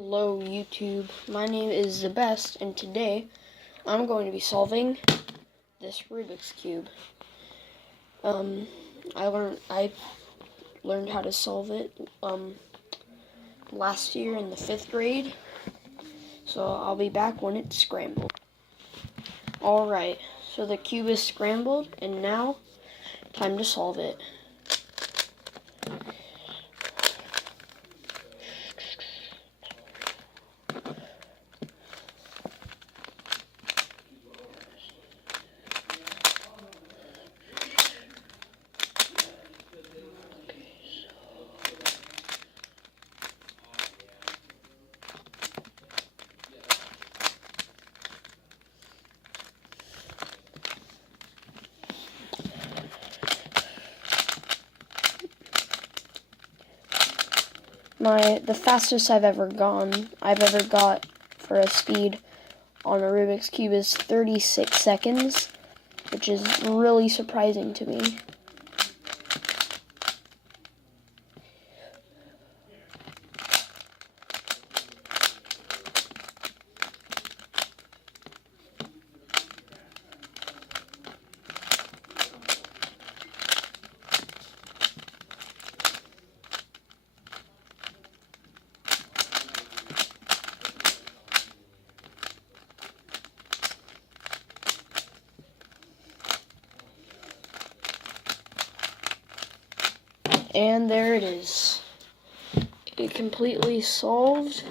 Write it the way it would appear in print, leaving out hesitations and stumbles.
Hello YouTube, my name is The Best, and today I'm going to be solving this Rubik's Cube. I learned how to solve it last year in the 5th grade, so I'll be back when it's scrambled. Alright, so the cube is scrambled, and now time to solve it. The fastest I've ever got for a speed on a Rubik's Cube is 36 seconds, which is really surprising to me. And there it is. It completely solved.